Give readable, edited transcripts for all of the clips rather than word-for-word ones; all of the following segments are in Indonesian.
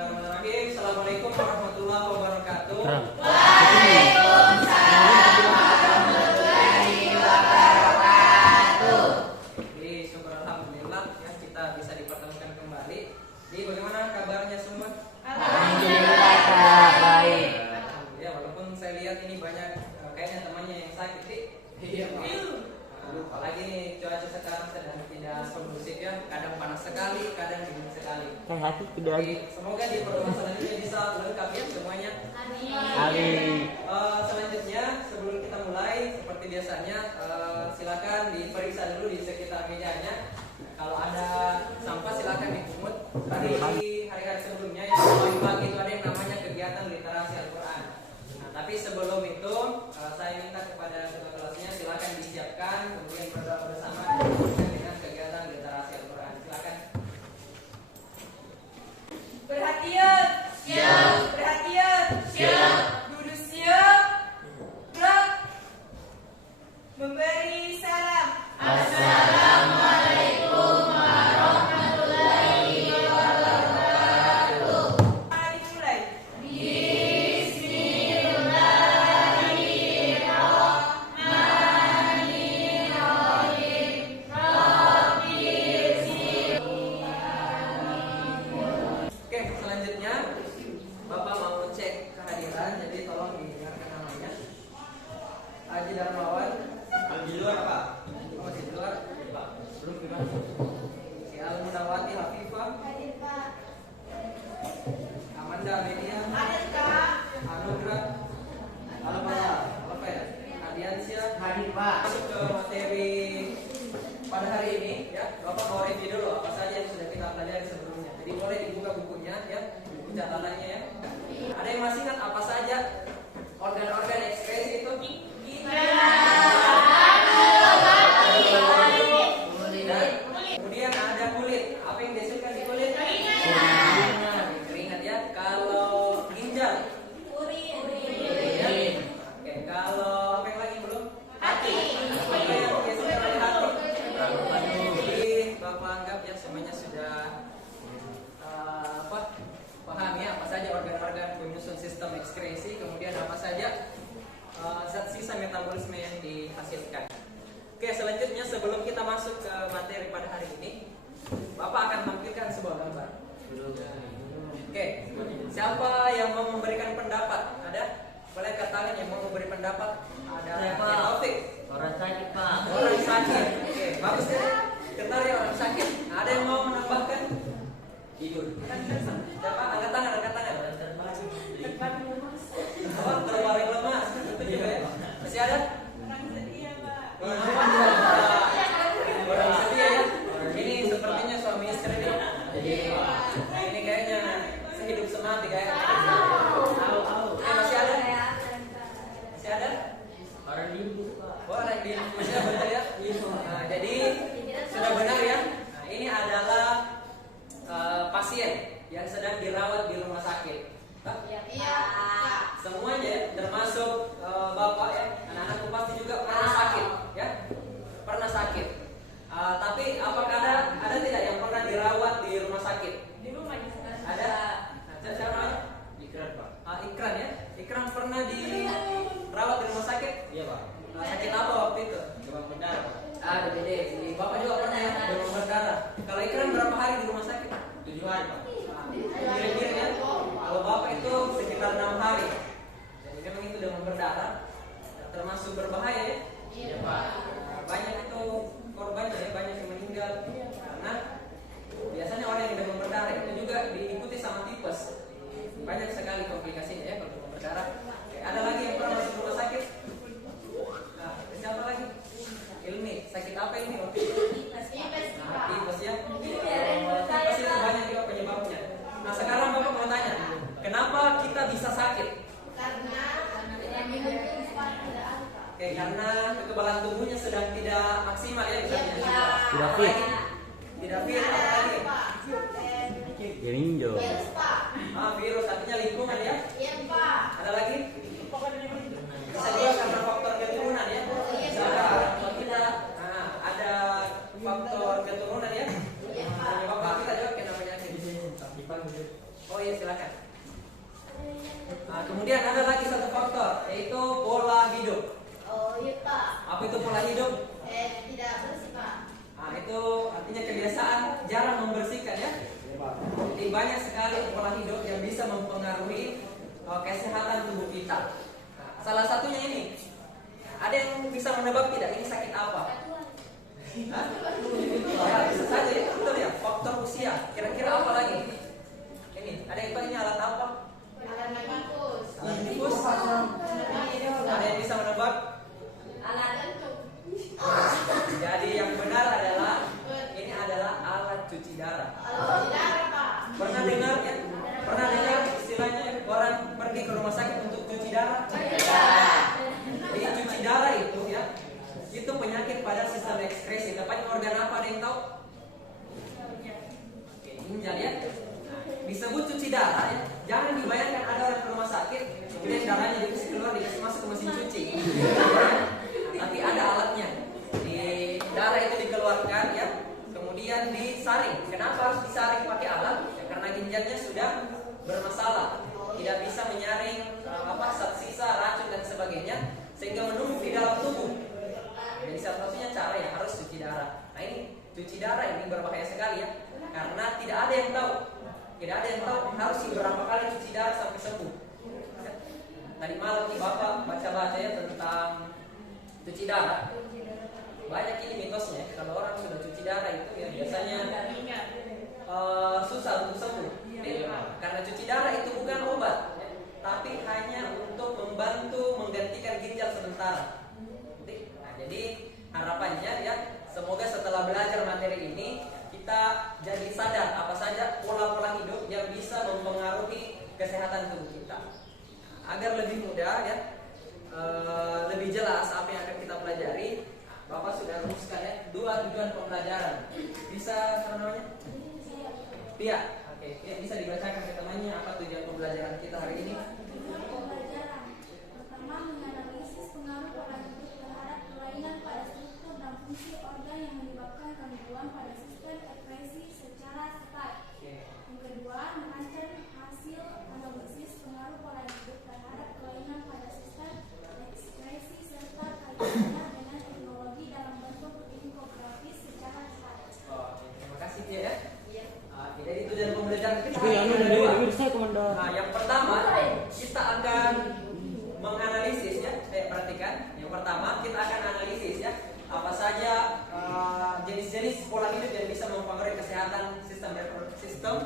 Bismillahirrahmanirrahim. Assalamualaikum warahmatullahi wabarakatuh. Waalaikumsalam warahmatullahi wabarakatuh. Jadi syukur alhamdulillah ya kita bisa dipertemukan kembali. Jadi bagaimana kabarnya semua? Alhamdulillah Kak, baik. Ya walaupun saya lihat ini banyak kayaknya temannya yang sakit sih. Iya. Apalagi nih cuaca sekarang sedang tidak kondusif ya. Kadang panas sekali, kadang dingin sekali. Kayak hati tidak. Jadi semoga di pertemuan selanjutnya bisa lengkap ya semuanya. Amin. Selanjutnya sebelum kita mulai seperti biasanya silakan diperiksa dulu di sekitar mejanya. Kalau ada sampah silakan dipungut. Tadi hari-hari sebelumnya yang pagi itu ada yang namanya kegiatan literasi Al-Quran. Nah, tapi sebelum itu saya minta kepada ketua kelasnya silakan disiapkan kemudian berdoa bersama dengan kegiatan literasi Al-Quran. Silakan. Perhatian, siap. Perhatian, siap. Duduk siap. Gerak. Memberi salam. Assalamualaikum warahmatullahi wabarakatuh. Mari dimulai. Oke, selanjutnya Bapak mau cek kehadiran, jadi tolong didengarkan namanya. Haji Darmawan. Di luar Pak. Oh, di luar. Pak, belum gimana? Si Al-Mudawati Hafifah. Hadir Pak. Amanda Media. Hadir Kak. Anugrah. Apa ya? Adiansyah. Hadir Pak. Masuk ke materi pada hari ini ya. Bapak mau review dulu apa saja yang sudah kita pelajari sebelumnya. Jadi boleh dibuka bukunya ya, buku catatannya ya. Ada yang masih ingat apa saja organ-organ ekskresi itu? Kemudian ada kulit. Apa yang dihasilkan di kulit? Keringat ya. Kalau ginjal? Urin. Oke, kalau apa yang lagi belum? Hati. Apa yang dihasilkan oleh hati? Jadi Bapak anggap ya semuanya sudah paham ya apa saja organ-organ penyusun sistem ekskresi, kemudian apa saja zat sisa metabolisme yang dihasilkan. Oke, selanjutnya sebelum kita masuk ke materi pada hari ini, Bapak akan tampilkan sebuah gambar. Oke, siapa yang mau memberikan pendapat? Ada? Boleh katakan yang mau memberi pendapat? Ada Taufik. Orang sakit Pak. Orang sakit. Oke, bagus ya. Kenal ya orang sakit. Ada yang mau menambahkan? Tidur. Siapa? Angkat tangan, angkat tangan. Apa? Terbaring lemas. Itu juga ya. Masih ada? Orang setia Pak. Orang setia ya. Ini sepertinya suami istri nih. Ini kayaknya sehidup semati kayaknya. Masih ada? Masih ada? Orang limbu Pak. Oh, orang di Indonesia betul ya. Nah, jadi sudah benar ya. Nah, ini adalah pasien yang sedang dirawat di rumah sakit. Iya. Semuanya ya, termasuk bapak ya, anak-anakku pasti juga pernah sakit ya, pernah sakit. Tapi apakah ada tidak yang pernah dirawat di rumah sakit? Di rumah Ada. Nah, siapa namanya? Ikrar Pak. Ikran ya. Ikran pernah dirawat di rumah sakit? Iya Pak. Sakit apa waktu itu? Demam berdarah Pak. Ada si bapak juga pernah ya demam berdarah. Kalau Ikran berapa hari di rumah sakit? 7 hari Pak. Kira-kira ya. Kalau bapak itu sekitar 6 hari. Jadi memang itu demam berdarah, termasuk berbahaya ya. Iya Pak. Banyak itu korbannya ya, banyak yang meninggal karena biasanya orang yang demam berdarah itu juga diikuti sama tipes. Banyak sekali komplikasinya ya kalau demam berdarah. Oke, ada lagi yang pernah masuk rumah sakit? Nah, siapa lagi? Ilmi, sakit apa ini waktu itu? Nah, tipes ya. Tipes itu banyak juga penyebabnya. Nah, sekarang bapak mau tanya, kenapa kita bisa sakit? Oke, karena kekebalan tubuhnya sedang tidak maksimal ya, misalnya. Tidak fit. Tidak fit, apa lagi? Gerinjo. Virus, artinya lingkungan ya. Ada lagi? Bisa juga karena faktor keturunan ya. Misalnya orang tua kita, ada faktor keturunan ya. Penyebab kita juga kena penyakit. Oh iya. iya silakan. Nah, kemudian ada lagi satu faktor yaitu pola hidup. Oh iya Pak. Apa itu pola hidup? Tidak bersih Pak. Nah, itu artinya kebiasaan jarang membersihkan ya. Jadi banyak sekali pola hidup yang bisa mempengaruhi kesehatan tubuh kita. Nah, salah satunya ini. Ada yang bisa menebak tidak ini sakit apa? Hah? Ya, bisa saja ya, betul ya. Faktor usia. Kira-kira apa lagi? Ini, ada yang tahu ini alat apa? Alat nafas. Alat nifus. Ada yang bisa menebak? Alat jantung. Jadi yang benar adalah ini adalah alat cuci darah. Alat cuci darah Pak. Pernah dengar ya? Pernah dengar istilahnya orang pergi ke rumah sakit untuk cuci darah? Jadi cuci darah itu ya, itu penyakit pada sistem ekskresi. Tepatnya organ apa ada yang tahu? Oke, ginjal ya. Disebut cuci darah ya. Jangan dibayangkan ada orang ke rumah sakit, kemudian darahnya dikasih keluar, dikasih masuk ke mesin cuci. Tapi ada alatnya. Di darah itu dikeluarkan ya, kemudian disaring. Kenapa harus disaring pakai alat? Ya, karena ginjalnya sudah bermasalah, tidak bisa menyaring zat sisa, racun dan sebagainya, sehingga menumpuk di dalam tubuh. Jadi salah satunya cara ya harus cuci darah. Nah ini cuci darah ini berbahaya sekali ya, karena tidak ada yang tahu. Tidak ada yang tahu harus berapa kali cuci darah sampai sembuh. Ya. Tadi malam nih Bapak baca-baca ya tentang cuci darah. Banyak ini mitosnya. Kalau orang sudah cuci darah itu ya biasanya susah untuk sembuh. Karena cuci darah itu bukan obat, ya, tapi hanya untuk membantu menggantikan ginjal sementara. Nah, jadi harapannya ya semoga setelah belajar materi ini kita jadi sadar apa saja pola-pola hidup yang bisa mempengaruhi kesehatan tubuh kita. Agar lebih mudah ya, lebih jelas apa yang akan kita pelajari. Bapak sudah rumuskan ya 2 tujuan pembelajaran. Bisa apa namanya? Iya. Oke, ya, bisa dibacakan ke temannya apa tujuan pembelajaran kita hari ini? Tujuan pembelajaran pertama menganalisis pengaruh pola hidup terhadap kelainan pada struktur dan fungsi organ yang menyebabkan gangguan pada sistem ekskresi secara setat. Yang kedua, merancang hasil analisis pengaruh pola hidup terhadap kelainan pada sistem ekskresi serta kaitannya dengan teknologi dalam bentuk infografis secara setat. Oke, terima kasih ya. Jadi tujuan pembelajaran kita nah, yang pertama kita akan menganalisis ya. Perhatikan. Yang pertama kita akan analisis ya apa saja jenis-jenis pola hidup yang bisa mempengaruhi kesehatan sistem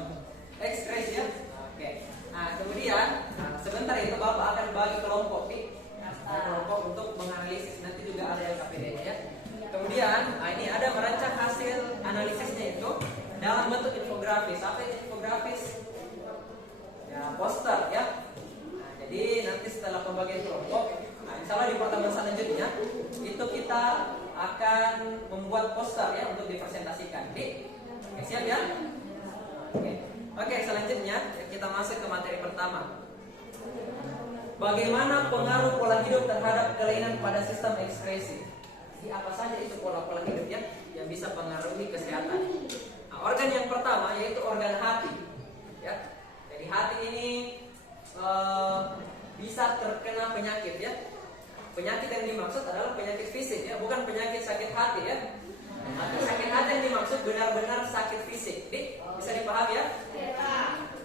ekskresi ya. Oke. Nah kemudian sebentar itu Bapak akan bagi kelompok nih. Kelompok untuk menganalisis nanti juga ada yang KPD-nya ya. Kemudian ini ada merancang hasil analisisnya itu dalam bentuk infografis. Apa itu infografis? Ya, poster ya. Nah, jadi nanti setelah pembagian kelompok, insya Allah di pertemuan selanjutnya itu kita akan membuat poster ya untuk dipresentasikan. Oke, siap ya? Oke, selanjutnya kita masuk ke materi pertama. Bagaimana pengaruh pola hidup terhadap kelainan pada sistem ekskresi? Jadi apa saja itu pola-pola hidup ya yang bisa pengaruhi kesehatan? Nah, organ yang pertama yaitu organ hati. Ya, jadi hati ini bisa terkena penyakit ya. Penyakit yang dimaksud adalah penyakit fisik ya, bukan penyakit sakit hati ya. Sakit hati yang dimaksud benar-benar sakit fisik. Jadi, bisa dipahami ya?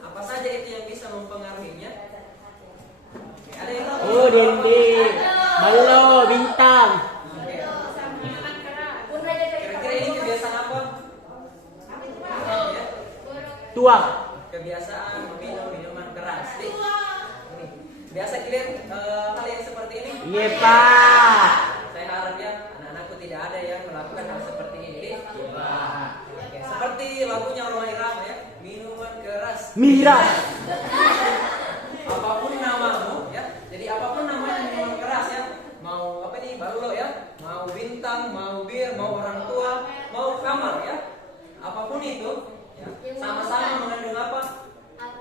Apa saja itu yang bisa mempengaruhinya? Oke, ada yang tahu? Oh, dinding. Ballo, bintang. Kira-kira ini kebiasaan apa? Ya. Tua. Kebiasaan meminum minuman keras. Nih. Biasa kalian hal yang seperti ini? Iya, Pak. Saya harap ya anak-anakku tidak ada yang melakukan hal seperti ini. Oke, seperti lagunya Roma Irama ya, minuman keras. Mira. Apapun namamu ya, jadi apapun namanya minuman keras ya, mau apa nih ballo ya, mau bintang, mau bir, mau orang tua, mau kamar ya, apapun itu ya, sama-sama mengandung apa?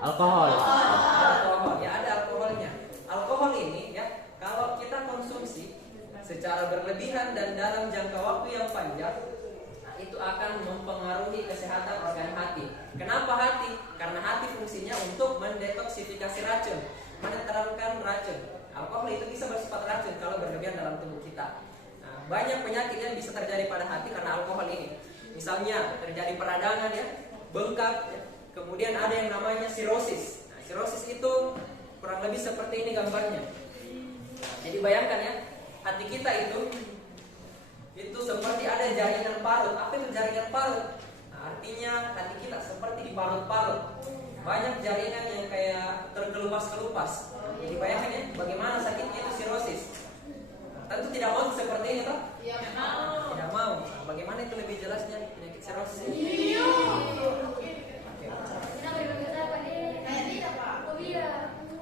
Alkohol. Alkohol ya, ada alkoholnya. Alkohol ini ya, kalau kita konsumsi secara berlebihan dan dalam jangka waktu yang panjang, nah, itu akan mempengaruhi kesehatan organ hati. Kenapa hati? Karena hati fungsinya untuk mendetoksifikasi racun, menetralkan racun. Alkohol itu bisa bersifat racun kalau berlebihan dalam tubuh kita. Nah, banyak penyakit yang bisa terjadi pada hati karena alkohol ini. Misalnya terjadi peradangan ya, bengkak ya. Kemudian ada yang namanya sirosis. Nah, sirosis itu kurang lebih seperti ini gambarnya. Jadi bayangkan ya, hati kita itu seperti ada jaringan parut. Apa itu jaringan parut? Nah, artinya hati kita seperti diparut-parut. Banyak jaringan yang kayak terkelupas-kelupas. Jadi bayangkan ya, bagaimana sakitnya itu sirosis. Nah, tentu tidak mau seperti ini toh? Tidak mau. Nah, bagaimana itu lebih jelasnya penyakit sirosis?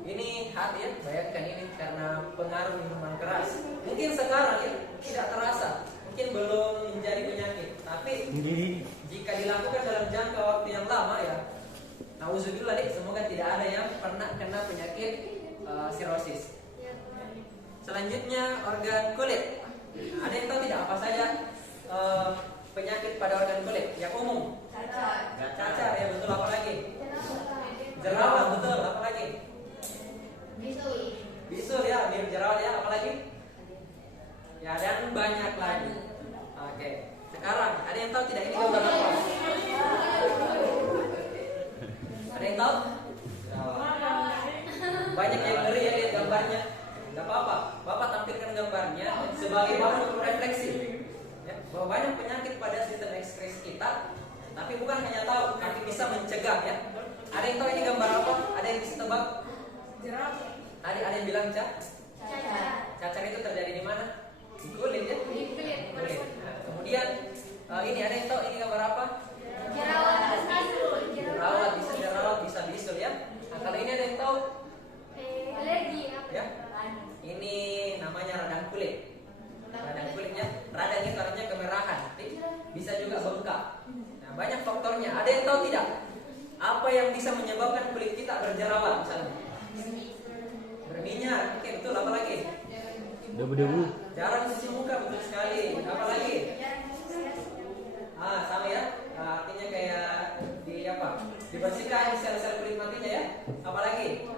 Ini hati ya, bayangkan ini karena pengaruh minuman keras. Mungkin sekarang ya tidak terasa, mungkin belum menjadi penyakit. Tapi jika dilakukan dalam jangka waktu yang lama ya, nauzubillah nih, semoga tidak ada yang pernah kena penyakit sirosis. Selanjutnya organ kulit. Nah, ada yang tahu tidak apa saja penyakit pada organ kulit yang umum? Cacar ya, betul. Apa lagi? Jerawat, betul. Apa lagi? Bisul ya, mirip jerawat ya. Apa lagi? Ya, dan banyak lagi. Oke. Sekarang ada yang tahu tidak ini gambar apa? Ada yang tahu? Banyak yang ngeri ya lihat gambarnya. Gak apa-apa, Bapak tampilkan gambarnya sebagai bahan untuk refleksi ya, bahwa banyak penyakit pada sistem ekskresi kita, tapi bukan hanya tahu, tapi bisa mencegah ya. Ada yang tahu ini gambar apa? Ada yang bisa tebak? Tadi ada yang bilang cacar itu terjadi di mana? Di kulit ya? Kulit. Nah, kemudian ini ada yang tahu ini gambar apa? Jerawat, bisa jerawat, bisa bisul ya. Nah, kalau ini ada yang tahu? Ya. Ini namanya radang kulit. Radang kulitnya, radang itu artinya kemerahan. Bisa juga bengkak. Nah, banyak faktornya. Ada yang tahu tidak? Apa yang bisa menyebabkan kulit kita berjerawat misalnya? Berminyak. Oke, betul. Apa lagi? Debu-debu. Jarang cuci muka, betul sekali. Apa lagi? Sama ya. Artinya kayak dibersihkan sel-sel kulit matinya ya. Apa lagi?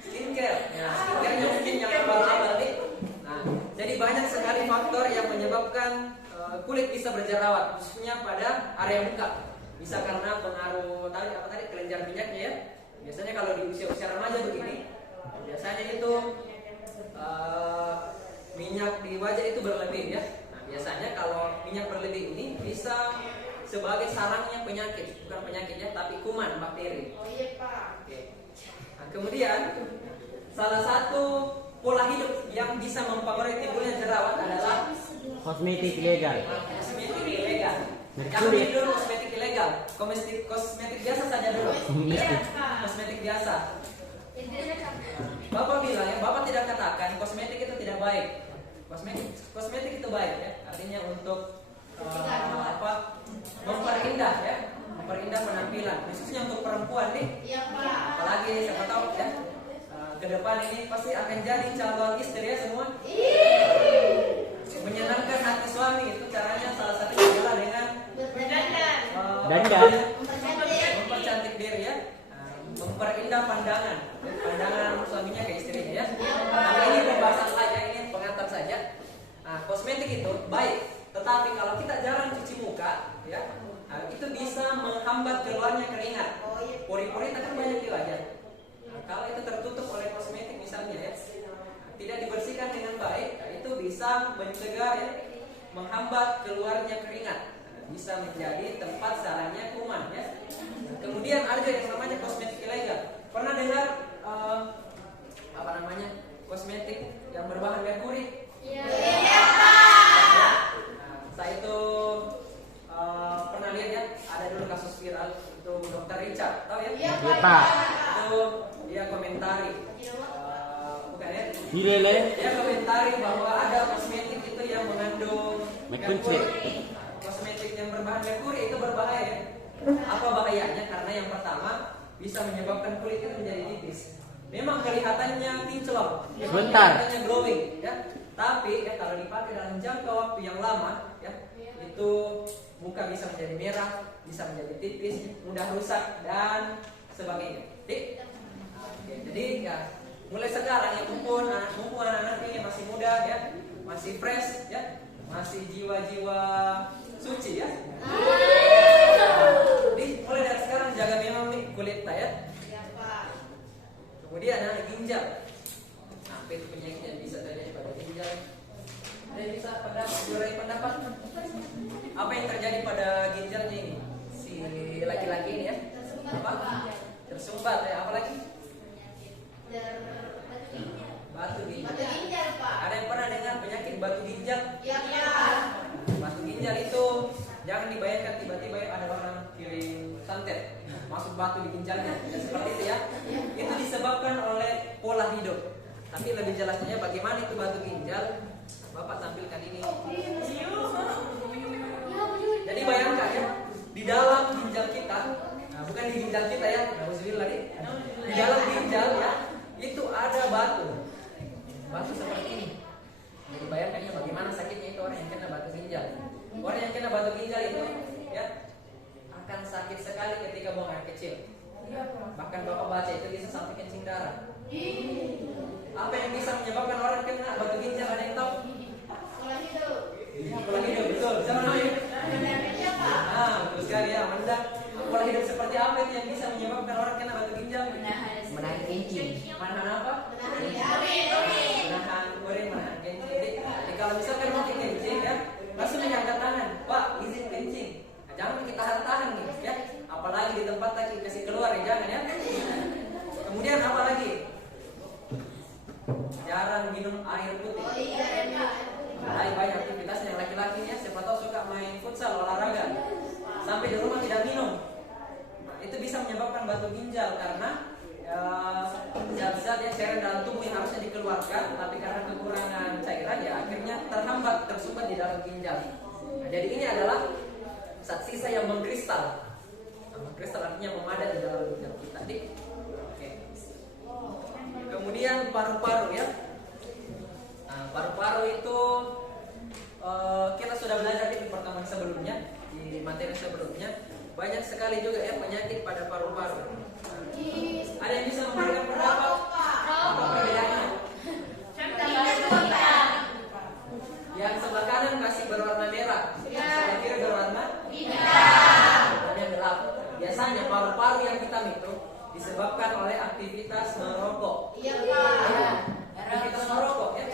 Skincare. Nah, skincare mungkin yang abal-abal nih. Nah, jadi banyak sekali faktor yang menyebabkan kulit bisa berjerawat, khususnya pada area muka. Bisa karena pengaruh kelenjar minyaknya ya. Biasanya kalau di usia-usia remaja begini, biasanya itu minyak di wajah itu berlebih ya. Nah, biasanya kalau minyak berlebih ini bisa sebagai sarangnya penyakit, bukan penyakitnya tapi kuman, bakteri. Oke. Nah, kemudian salah satu pola hidup yang bisa mempengaruhi timbulnya jerawat adalah Kosmetik ilegal. Kosmetik ilegal. Jangan Merkuri. dulu kosmetik ilegal. Kosmetik biasa saja dulu. Kosmetik biasa. Bapak bilang ya, Bapak tidak katakan kosmetik itu tidak baik. Kosmetik itu baik ya. Artinya untuk memperindah ya, memperindah penampilan, khususnya untuk perempuan nih. Apalagi siapa tahu ya, ke depan ini pasti akan jadi calon istri ya semua. Menyenangkan hati suami itu caranya salah satunya adalah dengan Dandan. mempercantik diri ya, memperindah pandangan suaminya ke istrinya ya. Tapi ini pembahasan saja, ini pengantar saja. Nah, kosmetik itu baik, tetapi kalau kita jarang cuci muka ya, itu bisa menghambat keluarnya keringat. Pori-pori kan banyak di wajah. Nah, kalau itu tertutup oleh kosmetik misalnya ya, tidak dibersihkan dengan baik, itu bisa mencegah ya, menghambat keluarnya keringat. Bisa menjadi tempat sarangnya kuman ya. Nah, kemudian ada yang namanya kosmetik ilegal. Pernah dengar kosmetik yang berbahan merkuri? Saya itu pernah lihat ya, ada dulu kasus viral itu Dr. Richard, tahu ya? Iya, Pak. Itu dia komentari, bukan ya? Dilele. Dia komentari bahwa ada kosmetik itu yang mengandung merkuri. Kosmetik yang berbahan merkuri itu berbahaya. Apa bahayanya? Karena yang pertama bisa menyebabkan kulit itu menjadi tipis. Memang kelihatannya kinclong, Sebentar. kelihatannya glowing, ya. Tapi ya kalau dipakai dalam jangka waktu yang lama, ya, itu muka bisa menjadi merah, bisa menjadi tipis, mudah rusak dan sebagainya. Oke, jadi ya mulai sekarang ya mumpung anak-anak ini masih muda ya, masih fresh ya, masih jiwa-jiwa suci ya. Jadi mulai dari sekarang jaga memang nih kulitnya ya. Iya, Pak. Kemudian ginjal. Apa itu penyakit yang bisa terjadi pada ginjal? Ada yang bisa pendapat? Apa yang terjadi pada ginjalnya ini? Si laki-laki ini ya? Apa? Tersumbat ya, apa lagi? Batu ginjal. Batu ginjal, Pak. Ada yang pernah dengar penyakit batu ginjal? Iya, Pak. Batu ginjal itu jangan dibayangkan tiba-tiba ada orang kirim santet masuk batu di ginjalnya. Ya, seperti itu ya. Itu disebabkan oleh pola hidup. Tapi lebih jelasnya bagaimana itu batu ginjal, Bapak tampilkan ini. Jadi bayangkan ya, di dalam ginjal kita, nah bukan di ginjal kita ya, alhamdulillah nih. Di dalam ginjal ya, itu ada batu. Batu seperti ini. Jadi bayangkan ya bagaimana sakitnya itu orang yang kena batu ginjal. Orang yang kena batu ginjal itu ya akan sakit sekali ketika buang air kecil. Bahkan Bapak baca itu bisa sampai kencing darah. Apa yang bisa menyebabkan orang kena batu ginjal, ada yang tahu? Pola hidup. Pola hidup, betul. Siapa namanya? Iya, Pak. Ah, betul sekali ya, Amanda. Pola hidup seperti apa itu yang bisa menyebabkan orang kena batu ginjal? Menahan kencing. Menahan apa? Menahan urin, menahan kencing. Jadi kalau misalkan mau kencing ya, langsung mengangkat tangan. Pak, izin kencing. Nah, jangan kita tahan nih ya. Apalagi di tempat lagi kasih keluar ya, jangan ya. Kemudian apa lagi? Jarang minum air putih. Oh iya, Pak. Mulai banyak aktivitasnya laki-lakinya, siapa tahu suka main futsal, olahraga, sampai di rumah tidak minum. Nah, itu bisa menyebabkan batu ginjal karena zat-zat yang cairan dalam tubuh yang harusnya dikeluarkan, tapi karena kekurangan cairan ya akhirnya terhambat, tersumbat di dalam ginjal. Nah, jadi ini adalah zat sisa yang mengkristal. Nah, mengkristal artinya memadat di dalam ginjal kita. Oke. Kemudian paru-paru ya. Nah, paru-paru itu kita sudah belajar di pertemuan sebelumnya, di materi sebelumnya. Banyak sekali juga ya penyakit pada paru-paru. Ada yang bisa memberikan pendapat? Apa perbedaannya? Yang sebelah kanan masih berwarna merah, yang sebelah kiri berwarna warna gelap. Biasanya paru-paru yang hitam itu disebabkan oleh aktivitas merokok. Iya, Pak. Aktivitas merokok ya.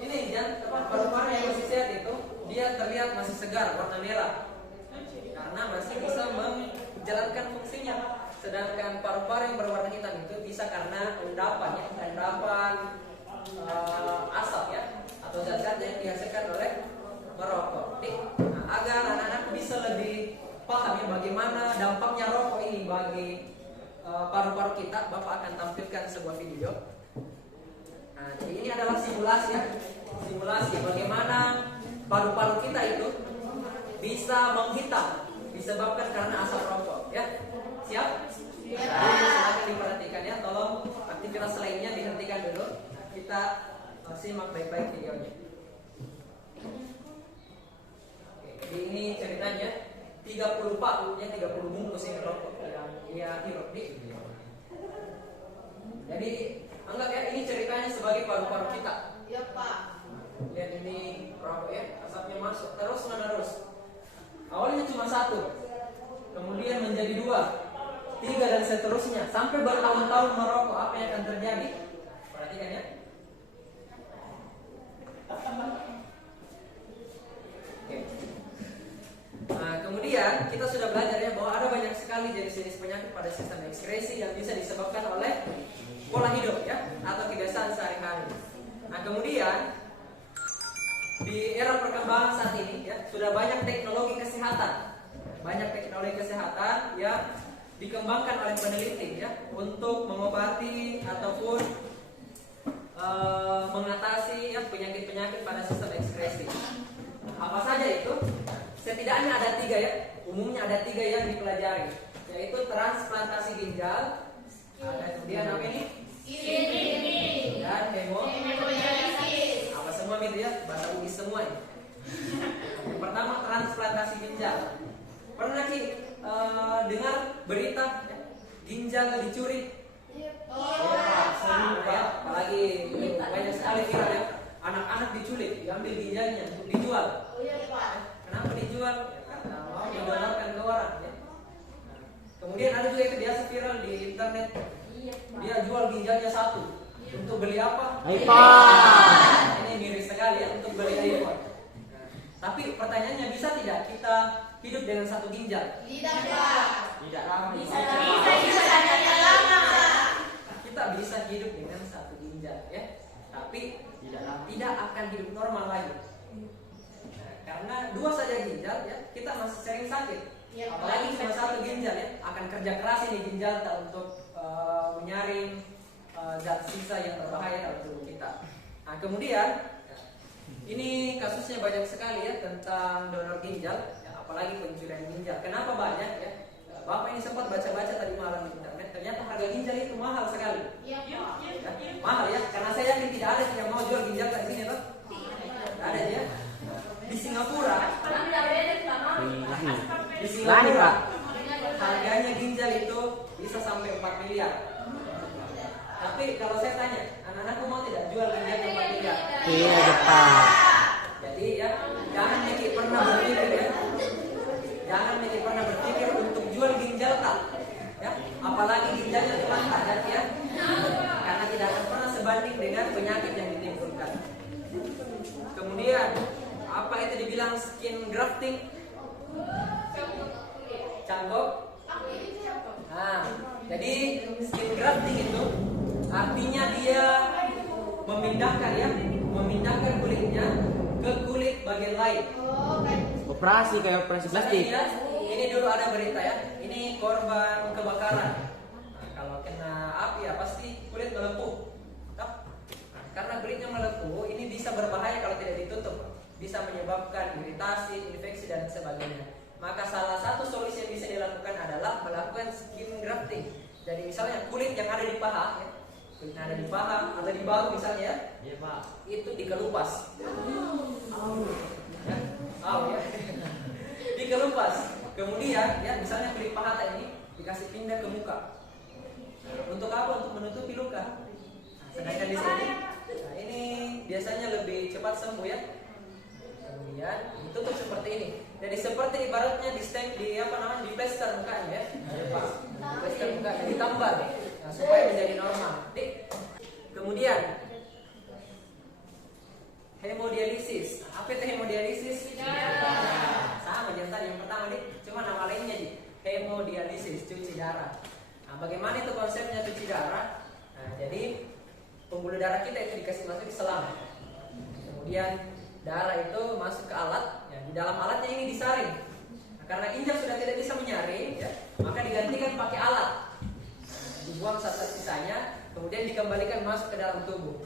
Ini paru-paru yang masih sehat itu dia terlihat masih segar, warna merah, karena masih bisa menjalankan fungsinya. Sedangkan paru-paru yang berwarna hitam itu bisa karena endapan asap ya, atau zat-zat yang dihasilkan oleh merokok. Nah, agar anak-anak bisa lebih paham ya bagaimana dampaknya rokok ini bagi paru-paru kita, Bapak akan tampilkan sebuah video. Nah, jadi ini adalah simulasi ya. Simulasi bagaimana paru-paru kita itu bisa menghitam disebabkan karena asap rokok ya. Siap? Iya. Silakan diperhatikan ya. Tolong aktivitas lainnya dihentikan dulu. Kita simak baik-baik videonya. Oke, jadi ini ceritanya 30 pak, ya 30 bungkus ini rokok yang dia hirup di. Jadi anggap ya ini ceritanya sebagai paru-paru kita. Iya, Pak. Lihat ini rokok ya, asapnya masuk terus menerus. Awalnya cuma 1, kemudian menjadi 2, 3 dan seterusnya sampai bertahun-tahun merokok. Apa yang akan terjadi? Perhatikan ya. Oke. Nah, kemudian kita sudah belajar ya bahwa ada banyak sekali jenis-jenis penyakit pada sistem ekskresi yang bisa disebabkan oleh pola hidup ya atau kebiasaan sehari-hari. Nah, kemudian di era perkembangan saat ini ya sudah banyak teknologi kesehatan. Banyak teknologi kesehatan yang dikembangkan oleh peneliti ya untuk mengobati ataupun mengatasi ya penyakit-penyakit pada sistem ekskresi. Apa saja itu? Setidaknya ada 3 ya. Umumnya ada 3 yang dipelajari, yaitu transplantasi ginjal, kemudian apa ini? Dan hemodialisis. Apa semua itu ya? Bahasa UI semua ya. Yang pertama transplantasi ginjal. Pernah Ki dengar berita ya, ginjal dicuri? Sering ya, apalagi banyak sekali viral ya. Anak-anak diculik, diambil ginjalnya untuk dijual. Kenapa dijual? Karena mau didonorkan ke orang ya. Kemudian ada juga itu biasa viral di internet. Dia jual ginjalnya satu. Untuk beli apa? iPhone. Ini miris sekali ya, untuk beli iPhone. Tapi pertanyaannya, bisa tidak kita hidup dengan satu ginjal? Tidak, Pak. Tidak lama. Bisa lama. Kita bisa hidup dengan satu ginjal ya, tapi Tidak lama. tidak akan hidup normal lagi. Nah, karena dua saja ginjal ya, kita masih sering sakit. Iya, Pak. Apalagi cuma satu ginjal ya, akan kerja keras ini ginjal untuk menyaring zat sisa yang berbahaya dalam tubuh kita. Nah, kemudian ini kasusnya banyak sekali ya tentang donor ginjal, ya, apalagi pencurian ginjal. Kenapa banyak ya? Bapak ini sempat baca-baca tadi malam di internet, ternyata harga ginjal itu mahal sekali. Iya, Pak. Ya, mahal ya, karena saya yakin tidak ada yang mau jual ginjal kayak sini loh. Tidak ada ya. Di Singapura, di Singapura harganya ginjal itu bisa sampai 4 miliar. Tapi kalau saya tanya, anak-anakku mau tidak jual ginjal 4 miliar? Iya, Jepang. Jadi ya, jangan Miki pernah berpikir ya. Jangan Miki pernah berpikir untuk jual ginjal tak. Ya, apalagi ginjalnya cuma tak ya. Karena tidak akan pernah sebanding dengan penyakit yang ditimbulkan. Kemudian, apa itu dibilang skin grafting? Canggok. Nah, jadi skin grafting itu artinya dia memindahkan kulitnya ke kulit bagian lain. Operasi kayak operasi plastik. Ya, ini dulu ada berita ya. Ini korban kebakaran. Nah, kalau kena api ya pasti kulit melepuh. Nah, karena kulitnya melepuh, ini bisa berbahaya kalau tidak ditutup. Bisa menyebabkan iritasi, infeksi dan sebagainya. Maka salah satu solusi yang bisa dilakukan adalah melakukan skin grafting. Jadi misalnya kulit yang ada di paha, ya, kulit yang ada di paha atau di bahu misalnya, ya, Iya, Pak. itu dikelupas. Ya, ya. Dikelupas. Kemudian, ya misalnya kulit paha ini dikasih pindah ke muka. Untuk apa? Untuk menutupi luka. Nah, sedangkan di sini, nah ini biasanya lebih cepat sembuh ya. Kemudian ditutup seperti ini. Jadi seperti ibaratnya di stamp di di plester mukanya ya. Di plester mukanya ditambal nah, supaya menjadi normal. Kemudian hemodialisis. Apa itu hemodialisis? Sama yang tadi yang pertama nih, cuma nama lainnya nih. Hemodialisis, cuci darah. Nah, bagaimana itu konsepnya cuci darah? Nah, jadi pembuluh darah kita itu dikasih masuk di selang. Kemudian darah itu masuk ke alat, ya, di dalam alatnya ini disaring. Nah, karena ginjal sudah tidak bisa menyaring, ya, maka digantikan pakai alat. Dibuang sisa-sisanya, kemudian dikembalikan masuk ke dalam tubuh.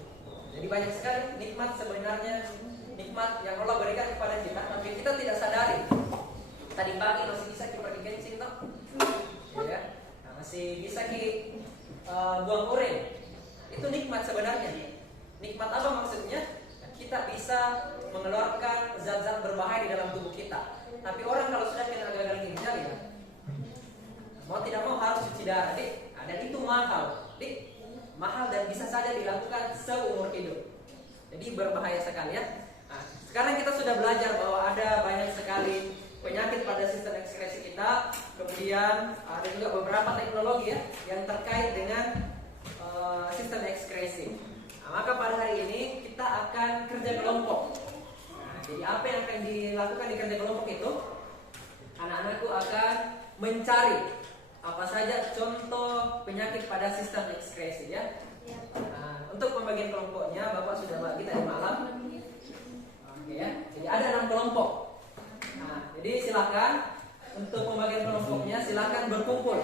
Jadi banyak sekali nikmat sebenarnya, nikmat yang Allah berikan kepada kita, tapi kita tidak sadari. Tadi pagi masih bisa kita pergi kencing, toh? Ya, nah, masih bisa buang urin. Itu nikmat sebenarnya. Nikmat apa maksudnya? Kita bisa mengeluarkan zat-zat berbahaya di dalam tubuh kita. Tapi orang kalau sudah kena gagal ginjal ya, mau tidak mau harus cuci darah, Dik. Dan itu mahal, Dik. Mahal dan bisa saja dilakukan seumur hidup. Jadi berbahaya sekali ya. Nah, sekarang kita sudah belajar bahwa ada banyak sekali penyakit pada sistem ekskresi kita. Kemudian ada juga beberapa teknologi ya yang terkait dengan sistem ekskresi. Nah, maka pada hari ini kita akan kerja kelompok. Nah, jadi apa yang akan dilakukan di kerja kelompok itu? Anak-anakku akan mencari apa saja contoh penyakit pada sistem ekskresi ya. Nah, untuk pembagian kelompoknya Bapak sudah bagi tadi malam. Oke ya. Jadi ada 6 kelompok. Nah, jadi silakan untuk pembagian kelompoknya silakan berkumpul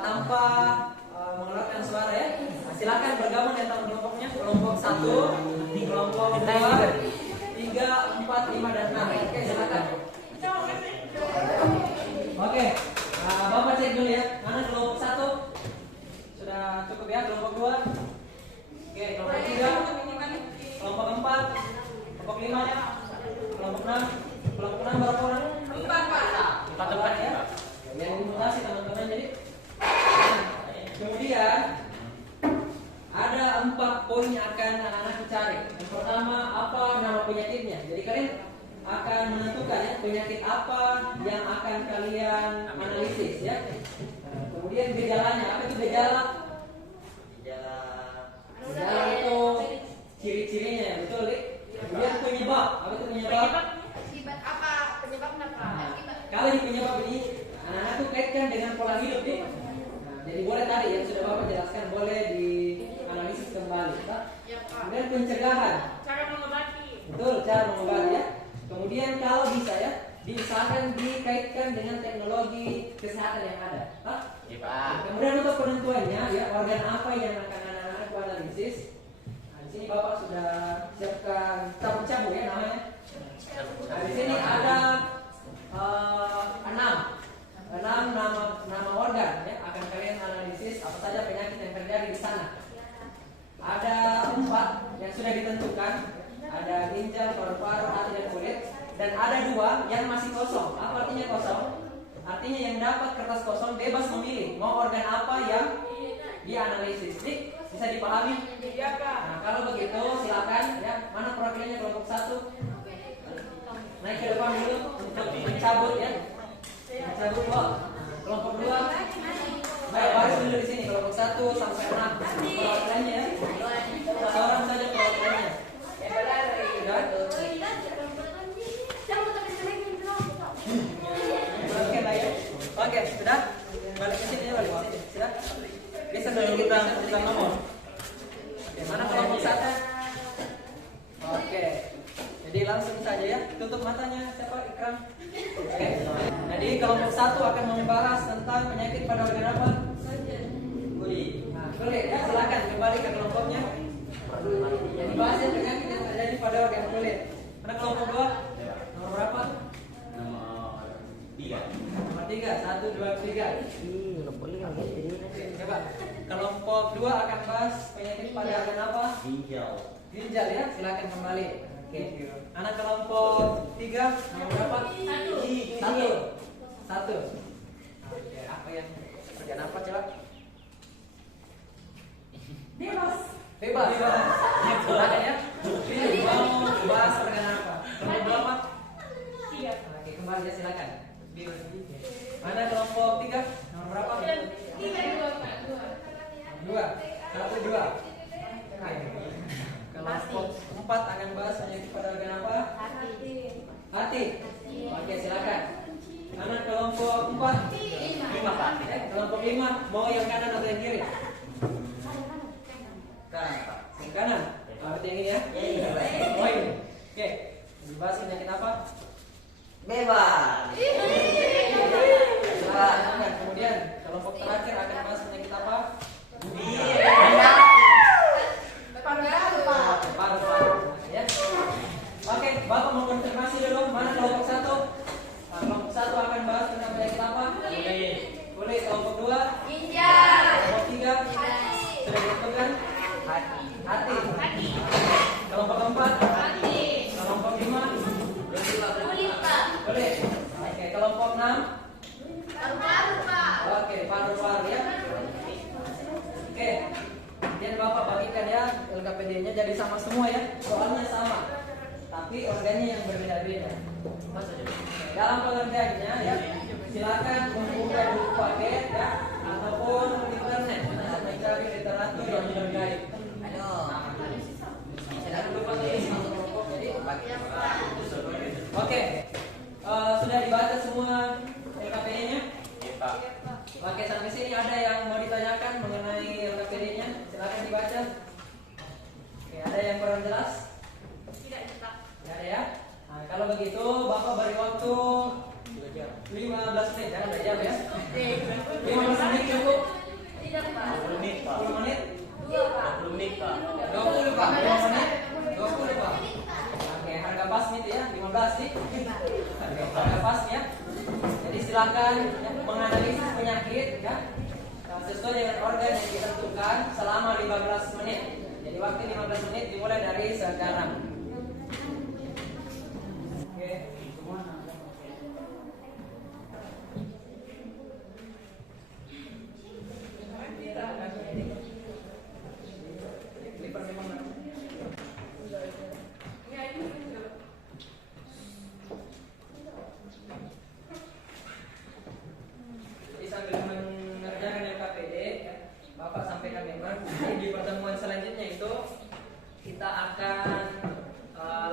tanpa mengeluarkan suara ya. Nah, silakan bergabung dengan kelompoknya. Kelompok 1, kelompok 2, 3, 4, 5 dan 6. Oke, silakan. Oke. Bapak cek dulu ya. Mana kelompok 1? Sudah cukup ya. Kelompok 2. Oke, kelompok 3. Kelompok 4. Kelompok 5. Kelompok 6. penyakitnya. Jadi kalian akan menentukan ya penyakit apa yang akan kalian analisis ya. Kemudian gejalanya, apa itu gejala? Gejala itu ciri-cirinya ya, betul ya. Kemudian penyebab, apa itu penyebab? Akibat apa? Penyebabnya apa? Akibat. Kalau di penyebab ini anak-anak tuh kaitkan dengan pola hidup nih. Jadi boleh tadi yang sudah Bapak jelaskan boleh dianalisis kembali, Pak. Ya, Pak. Kemudian pencegahan. Cara mengobati. Betul, cara mengobati ya. Kemudian kalau bisa ya, diusahakan dikaitkan dengan teknologi kesehatan yang ada. Pak. Iya, Pak. Kemudian untuk penentuannya ya, organ apa yang akan anak-anak analisis. Nah, di sini Bapak sudah siapkan cabuk-cabuk ya namanya. Nah, di sini ada 6 nama organ ya akan kalian analisis apa saja penyakit yang terjadi di sana. Ada 4 yang sudah ditentukan, ada ginjal, paru-paru, hati dan kulit, dan ada 2 yang masih kosong. Apa artinya kosong? Artinya yang dapat kertas kosong bebas memilih mau organ apa yang dianalisis. Dik, bisa dipahami? Iya, Pak. Nah, kalau begitu silakan ya, mana perwakilannya kelompok 1? Naik ke depan dulu untuk mencabut ya. Mencabut kok. Kelompok 2. Baik, baris dulu di sini kelompok 1 sampai 6. Perwakilannya ya. Seorang saja perwakilannya. Sudah? Oke, baik. Oke, sudah? Balik ke sini, balik ke sini. Sudah? Bisa sedikit kita ngomong. Oke, mana kelompok 1? Oke. Jadi langsung saja ya, tutup matanya siapa Ikram. Oke. Jadi kelompok 1 akan membahas tentang penyakit pada organ apa? Kulit. Nah, kulit ya, silakan kembali ke kelompoknya. Jadi bahasnya penyakit yang terjadi pada organ kulit. Mana kelompok 2? Nomor berapa? Nomor 3. Nomor 3, 1, 2, 3. Nggak boleh nggak gitu. Oke, coba. Kelompok 2 akan bahas penyakit pada organ apa? Ginjal. Ginjal ya, silakan kembali. Oke. Anak kelompok 3 nomor berapa? 1. Oke, apa yang kerjaan apa coba? Bebas. Silakan ya. Ini mau bahas organ apa? Kelompok berapa? 3. Oke, kembali ya silakan. Mana kelompok 3 nomor berapa? 2. 1, 2. Kelompok 4 akan bahas penyakit pada organ apa? Hati. Oke, silakan. Anak kelompok 4. 5, Pak. Kelompok 5 mau yang kanan atau yang kiri? Kanan, Pak. Yang kanan. Berarti yang ini ya? Iya, Pak. Oh ini. Oke. Dibahas penyakit apa? Bebas. Silakan. Kemudian kelompok terakhir akan bahas penyakit apa? Paru-paru. Ya. Oke, Bapak mau konfirmasi dulu mana kelompok 1? Nah, kelompok 1 akan bahas tentang penyakit apa? Kulit. Kelompok 2? Kelompok 3? Sudah ditentukan? Hati. Kelompok 4? Kelompok 5? Kulit. Oke, kelompok 6? Oke, paru-paru ya. Oke. Kemudian Bapak bagikan ya LKPD-nya jadi sama semua ya. Soalnya sama. Tapi organnya yang berbeda-beda. Dalam pengerjaannya ya, silakan membuka buku paket ya ataupun internet untuk mencari literatur yang terkait. Jangan lupa tulis satu kelompok jadi. Oke. Sudah dibaca semua LKPD-nya? Oke, sampai sini ada yang mau ditanyakan mengenai LKPD-nya? Silakan dibaca. Oke, ada yang kurang jelas? Tidak ada ya? Nah, kalau begitu Bapak beri waktu 15 menit, jangan 2 jam ya. 15 menit cukup? 20 menit, Pak. 10 menit? 20 menit, Pak. 20 Pak, 20 menit? 20 Pak. Oke, harga pas nih ya, 15 nih. Oke, harga pas ya. Jadi silakan ya, menganalisis penyakit ya sesuai dengan organ yang ditentukan selama 15 menit. Jadi waktu 15 menit dimulai dari sekarang. Oke. Ini memang Bapak sampaikan memang di pertemuan selanjutnya itu kita akan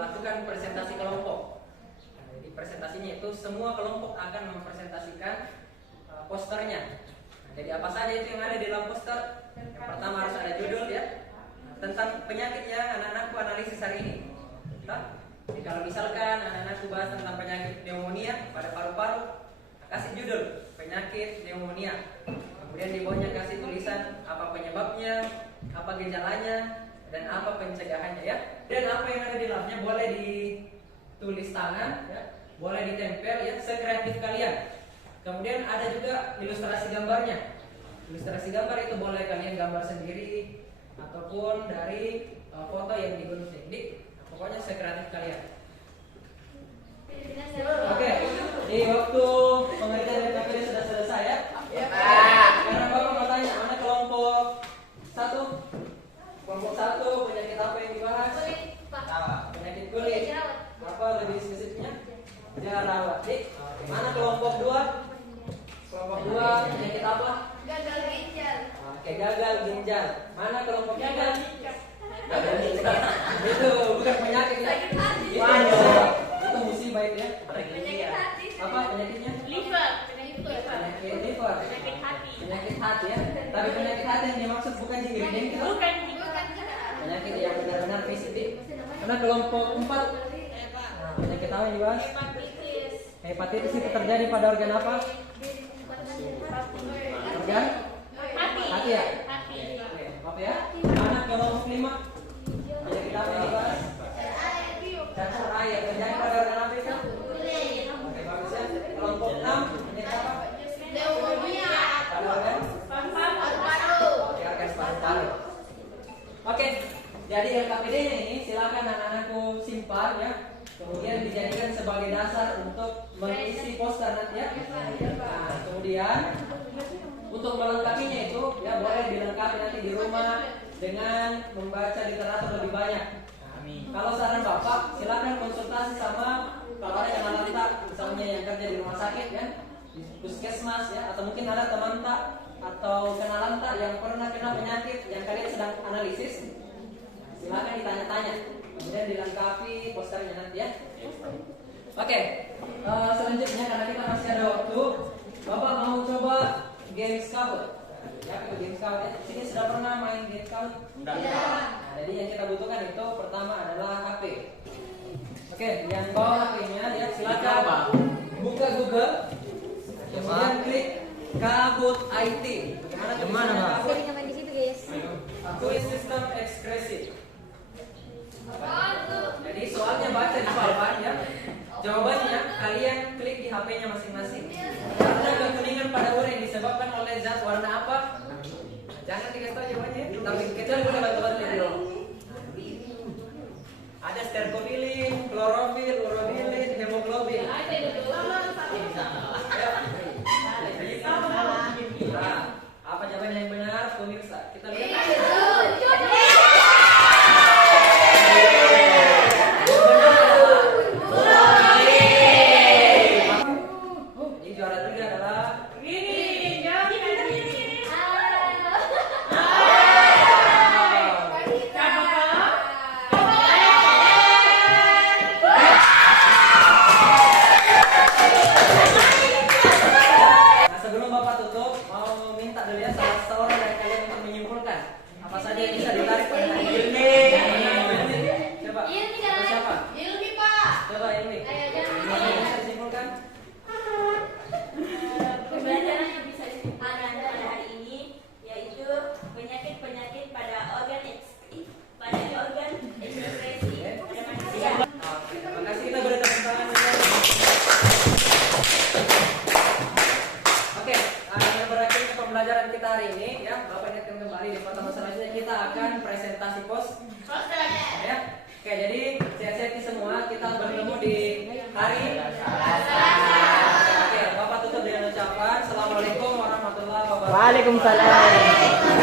lakukan presentasi kelompok. Nah, jadi presentasinya itu semua kelompok akan mempresentasikan posternya. Nah, jadi apa saja itu yang ada di dalam poster? Yang pertama harus ada judul ya, tentang penyakit yang anak-anakku analisis hari ini. Nah, jadi kalau misalkan anak-anakku bahas tentang penyakit pneumonia pada paru-paru, kasih judul penyakit pneumonia. Kemudian di bawahnya kasih tulisan apa penyebabnya, apa gejalanya, dan apa pencegahannya ya. Dan apa yang ada di dalamnya boleh ditulis tangan ya, boleh ditempel ya, sekreatif kalian. Kemudian ada juga ilustrasi gambarnya. Ilustrasi gambar itu boleh kalian gambar sendiri ataupun dari foto yang digunting. Pokoknya sekreatif kalian. Oke, di waktu pengertian KPD sudah selesai ya. Sekarang Bapak mau tanya, mana kelompok 1? Kelompok 1 penyakit apa yang dibahas? Penyakit kulit. Apa lebih spesifiknya? Jerawat. Mana kelompok 2? Kelompok 2 penyakit apa? Gagal ginjal. Oke, gagal ginjal. Mana kelompok 3? Itu bukan penyakit ya. Itu musibah itu ya. Penyakit hati. Apa penyakitnya? Liver. Penyakit Liver. Penyakit hati. Penyakit hati ya. Tapi penyakit hati yang dimaksud bukan jengkel-jengkel gitu. Bukan. Penyakit yang benar-benar fisik. Karena kelompok 4 penyakit apa yang dibahas? Hepatitis. Hepatitis itu terjadi pada organ apa? Organ hati ya. Hati. Oke, maaf ya. Mana kelompok 5 penyakit apa yang dibahas? Cacar air terjadi pada organ apa itu? Oke, bagus ya. Kelompok 6 penyakit apa? Pneumonia. Pada organ? Paru-paru. Oke, organ paru-paru. Oke, jadi LKPD-nya ini silakan anak-anakku simpan ya. Kemudian dijadikan sebagai dasar untuk mengisi poster nanti ya. Nah, kemudian untuk melengkapinya itu ya boleh dilengkapi nanti di rumah dengan membaca literatur lebih banyak. Kalau saran Bapak, silakan konsultasi sama kalau ada kenalan tak, misalnya yang kerja di rumah sakit ya, di puskesmas ya, atau mungkin ada teman tak atau kenalan tak yang pernah kena penyakit yang kalian sedang analisis. Silakan ditanya-tanya, kemudian dilengkapi posternya nanti ya. Oke, selanjutnya karena kita masih ada waktu, Bapak mau coba game scout. Ya, itu game scout ya. Sini sudah pernah main game scout? Enggak. Nah, jadi yang kita butuhkan itu pertama adalah HP. Oke, yang bawa HP-nya ya silakan buka Google, kemudian klik Kahoot IT. Gimana, Pak? Jadi ngapain di situ, guys? Quiz System Expressive. Jadi soalnya baca di papan ya. Jawabannya kalian klik di HP-nya masing-masing. Karena kekuningan pada urin disebabkan oleh zat warna apa? Jangan dikasih tahu jawabannya. Tapi kecuali boleh bantu-bantu di rumah. Ada sterkobilin, klorofil, urobilin, hemoglobin. Nah, apa jawaban yang benar, pemirsa? Kita lihat. Ini juara 3 adalah Nah, sebelum Bapak tutup, mau minta dulu ya salah seorang dari kalian untuk menyimpulkan apa saja yang bisa ditarik pada hari ini. Coba. Siapa? Ilmi, Pak. Coba ini. Apa yang bisa disimpulkan? Pembelajaran yang bisa disimpulkan pada hari ini yaitu penyakit-penyakit pada organ ekspresi pada manusia. Oke, terima kasih. Kita beri tepuk tangan dulu. Oke, yang berakhirnya pembelajaran kita hari ini ya. Bapak ingatkan kembali di pertemuan selanjutnya kita akan presentasi ya. Oke, jadi sehat-sehat semua. Kita bertemu di hari Selasa. Oke, Bapak tutup dengan ucapan Assalamualaikum warahmatullahi wabarakatuh. Waalaikumsalam.